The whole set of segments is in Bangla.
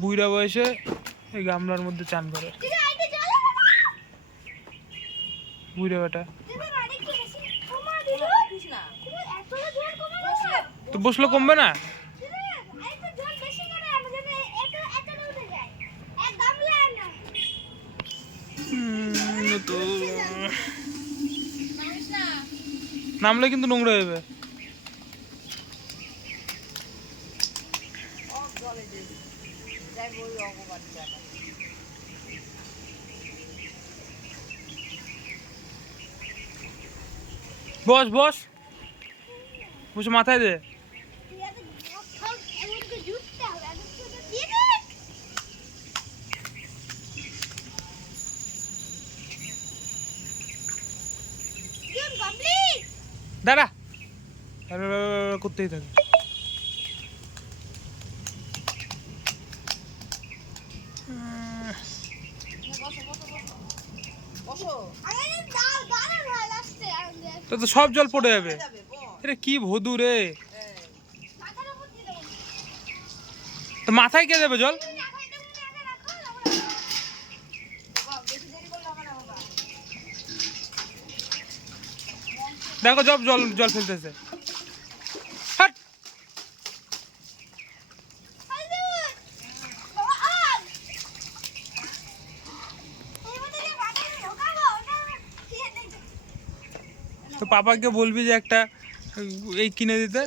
বুইড়া বয়সে এই গামলার মধ্যে চান করে বুইড়া বেটা। তো বসলে কমবে না? তো নামলে কিন্তু নোংরা হবে। বস বস বসে মাথায় দে। দাঁড়া করতেই থাকে। তো সব জল পড়ে যাবে। এটা কি ভদু রে, তো মাথায় কে দেবে জল? দেখো জব জল জল ফেলতেছে। তো পাপাকে বলবি যে একটা এই কিনে দিতে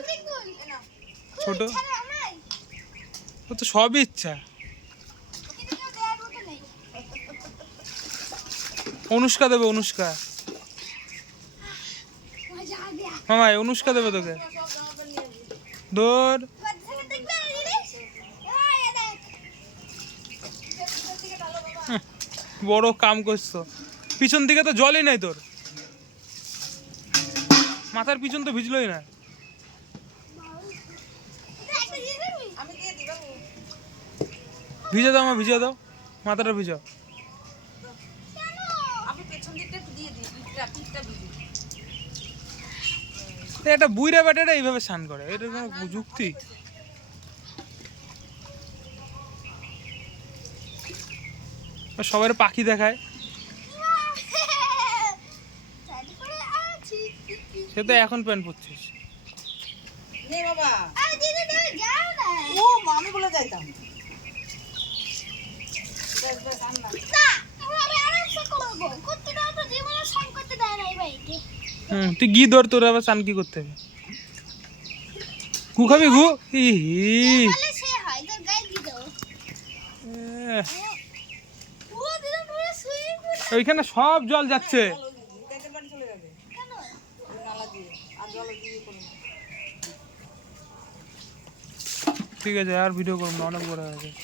ছোট। ও তো সবই ইচ্ছা। অনুষ্কা দেবে, অনুষ্কা মামা, অনুষ্কা দেবে তোকে। দৌড়। বড় কাম করছো, পিছন দিকে তো জলই নাই তোর, মাথার পিছন তো ভিজলই না। ভিজে দাও মা, ভিজে দাও, মাথাটা ভিজাও। একটা বুইড়া বেটাটা এইভাবে স্নান করে, এটা কোনো যুক্তি? সবাই পাখি দেখায়, সে তো এখন প্যান্ট পরছিস। আমি বলে যাইতাম তুই ঘি ধর, তোর আবার চান কি করতে হবে? গু খাবি গু? ওইখানে সব জল যাচ্ছে। ঠিক আছে, আর ভিডিও করবো না, অনেক বড় হয়ে গেছে।